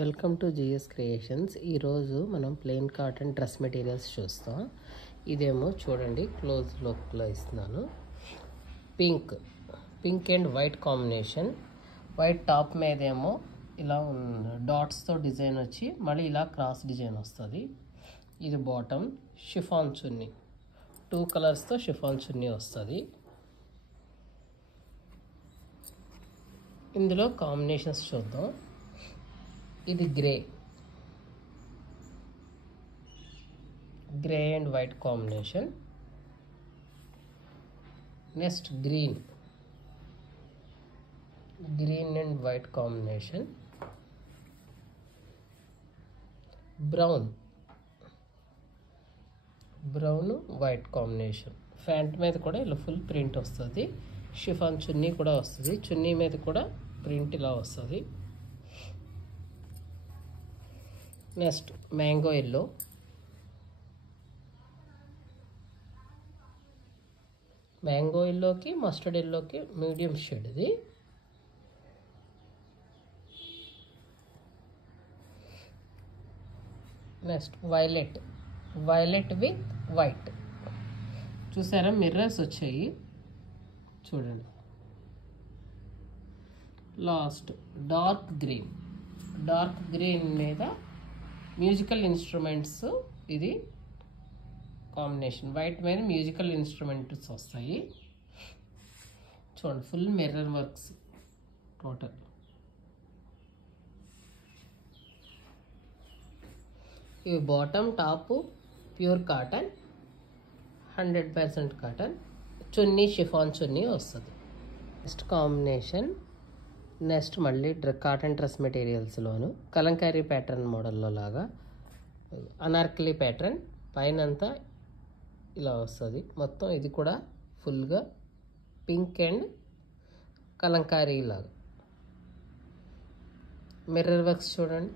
Welcome to GS creations. ఈరోజు మనం plain cotton dress materials చూస్తాం. ఇదేమో చూడండి, క్లోజ్ లుక్లో ఇస్తున్నాను. Pink and white combination. White top మీదేమో ఇలా డాట్స్తో డిజైన్ వచ్చి మళ్ళీ ఇలా క్రాస్ డిజైన్ వస్తుంది. ఇది బాటమ్. షిఫాన్ చున్నీ, 2 కలర్స్తో షిఫాన్ చున్నీ వస్తుంది. ఇందులో కాంబినేషన్స్ చూద్దాం. ఇది grey and white combination. Next green and white combination. Brown white combination. Pant మీద కూడా ఇలా ఫుల్ ప్రింట్ వస్తుంది. షిఫాన్ చున్నీ కూడా వస్తుంది. చున్నీ మీద కూడా ప్రింట్ ఇలా వస్తుంది. నెక్స్ట్ మ్యాంగో ఎల్లోకి మస్టర్డ్ ఎల్లోకి మీడియం షేడ్ ఇది. Next violet with white. చూసారా, మిర్రర్స్ వచ్చాయి చూడండి. లాస్ట్ డార్క్ గ్రీన్ మీద మ్యూజికల్ ఇన్స్ట్రుమెంట్స్. ఇది కాంబినేషన్. వైట్ మీద మ్యూజికల్ ఇన్స్ట్రుమెంట్స్ వస్తాయి చూడండి. Full mirror works total. ఇవి bottom, top pure cotton, 100% cotton. Chunni chiffon chunni వస్తుంది. Next combination. నెక్స్ట్ మళ్ళీ కాటన్ డ్రెస్ మెటీరియల్స్లోను కలంకారీ ప్యాటర్న్ మోడల్లో లాగా అనార్కలి ప్యాటర్న్. పైన అంతా ఇలా వస్తుంది మొత్తం. ఇది కూడా ఫుల్గా పింక్ అండ్ కలంకారీ లాగా. మిర్రర్ వర్క్స్ చూడండి.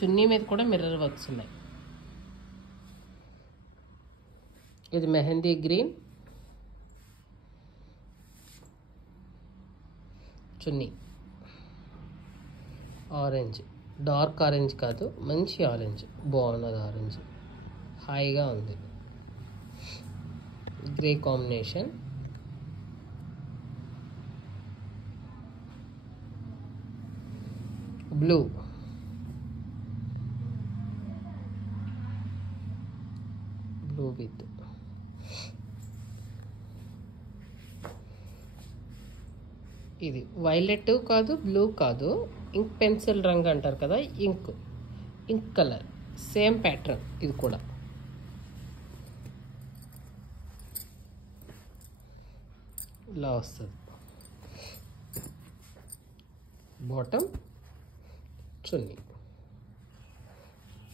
చున్నీ మీద కూడా మిర్రర్ వర్క్స్ ఉన్నాయి. ఇది మెహందీ గ్రీన్ చున్నీ. ఆరెంజ్, డార్క్ ఆరెంజ్ కాదు, మంచి ఆరెంజ్, బాగున్నది ఆరెంజ్, హాయిగా ఉంది. Grey combination. బ్లూ విత్ ఇది వైలెట్ కాదు, బ్లూ కాదు, ఇంక్ పెన్సిల్ రంగు అంటారు కదా, ఇంక్ కలర్. సేమ్ ప్యాటర్న్ ఇది కూడా. ఇలా వస్తుంది బాటమ్, చున్నీ.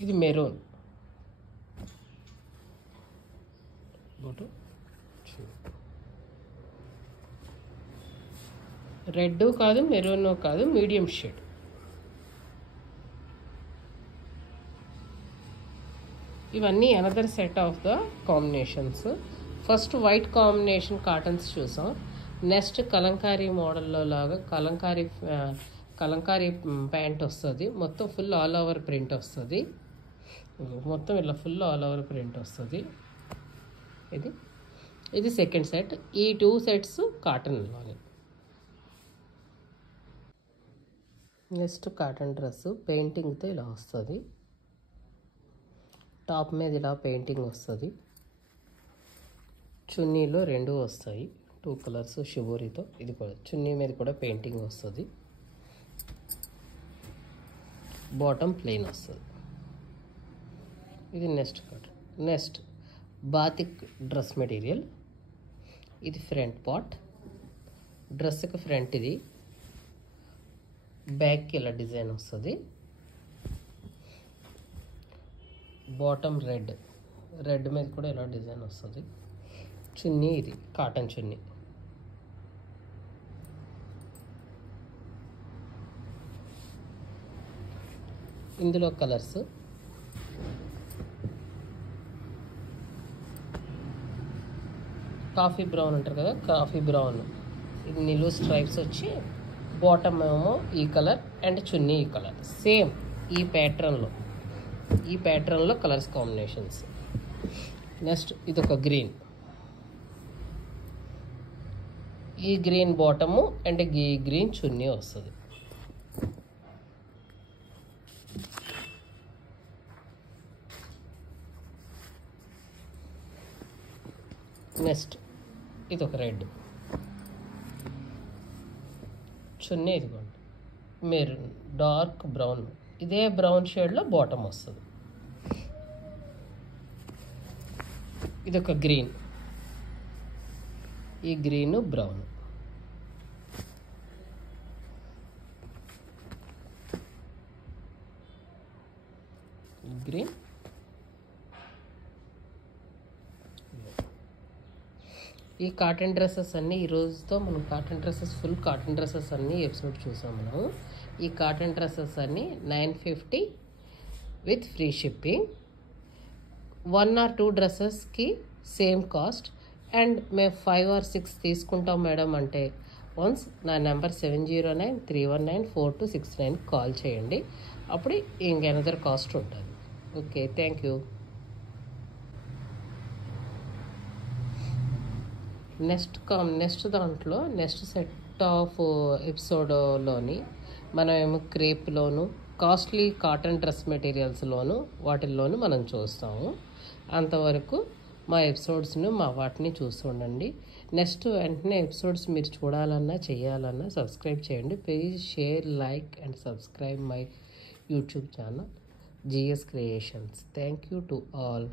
ఇది మెరూన్ బాటమ్, రెడ్ కాదు, మెరూన్ కాదు, మీడియం షేడ్. ఇవన్నీ another set of the combinations. First white combination cottons చూసాం. నెక్స్ట్ కలంకారీ మోడల్లో లాగా కలంకారీ ప్యాంట్ వస్తుంది. మొత్తం ఫుల్ ఆల్ ఓవర్ ప్రింట్ వస్తుంది. మొత్తం ఇలా ఫుల్ ఆల్ ఓవర్ ప్రింట్ వస్తుంది. ఇది సెకండ్ సెట్. ఈ 2 సెట్స్ కాటన్లోనే. నెక్స్ట్ కాటన్ డ్రెస్ పెయింటింగ్తో ఇలా వస్తుంది. టాప్ మీద ఇలా పెయింటింగ్ వస్తుంది. చున్నీలో 2 వస్తాయి, 2 కలర్స్ షిబోరితో. ఇది కూడా చున్నీ మీద కూడా పెయింటింగ్ వస్తుంది. బాటమ్ ప్లెయిన్ వస్తుంది. ఇది next cotton. Next batik dress material. ఇది ఫ్రంట్ పార్ట్. డ్రెస్కి ఫ్రంట్ ఇది. బ్యాక్కి ఇలా డిజైన్ వస్తుంది. బాటమ్ రెడ్ మీద కూడా ఇలా డిజైన్ వస్తుంది. చున్నీ ఇది కాటన్ చున్నీ. ఇందులో కలర్స్ కాఫీ బ్రౌన్ అంటారు కదా, కాఫీ బ్రౌన్. ఇది నిలువు స్ట్రైప్స్ వచ్చి బాటమ్ ఏమో ఈ colour, and chunni colour same ఈ ప్యాటర్న్లో కలర్స్ కాంబినేషన్స్. నెక్స్ట్ ఇదొక గ్రీన్, ఈ గ్రీన్ బాటము అండ్ ఈ గ్రీన్ చున్నీ వస్తుంది. నెక్స్ట్ ఇదొక రెడ్ చున్నీ, ఇదిగోండి మెరూన్ డార్క్ బ్రౌన్, ఇదే బ్రౌన్ షేడ్లో బాటమ్ వస్తుంది. ఇదొక గ్రీన్, ఈ గ్రీను బ్రౌన్. గ్రీన్, ఈ కాటన్ డ్రెస్సెస్ అన్నీ ఈరోజుతో మనం ఫుల్ కాటన్ డ్రెస్సెస్ అన్నీ ఎపిసోడ్ చూసాం మనం. ఈ కాటన్ డ్రెస్సెస్ అన్నీ 950 విత్ ఫ్రీ షిప్పింగ్. 1 or 2 డ్రెస్సెస్కి సేమ్ కాస్ట్. అండ్ మేము 5 or 6 తీసుకుంటాం మేడం అంటే వన్స్ నా నెంబర్ 7093194269 కాల్ చేయండి. అప్పుడు ఇంకెనదర్ కాస్ట్ ఉంటుంది. Okay, thank you. నెక్స్ట్ దాంట్లో నెక్స్ట్ సెట్ ఆఫ్ ఎపిసోడ్లోని మనమేమో క్రేప్లోను కాస్ట్లీ కాటన్ డ్రెస్ మెటీరియల్స్లోను వాటిల్లోనూ మనం చూస్తాము. అంతవరకు మా ఎపిసోడ్స్ను వాటిని చూస్తుండండి. నెక్స్ట్ వెంటనే ఎపిసోడ్స్ మీరు చూడాలన్నా చేయాలన్నా సబ్స్క్రైబ్ చేయండి. Please share, like and subscribe my YouTube channel GS Creations. Thank you to all.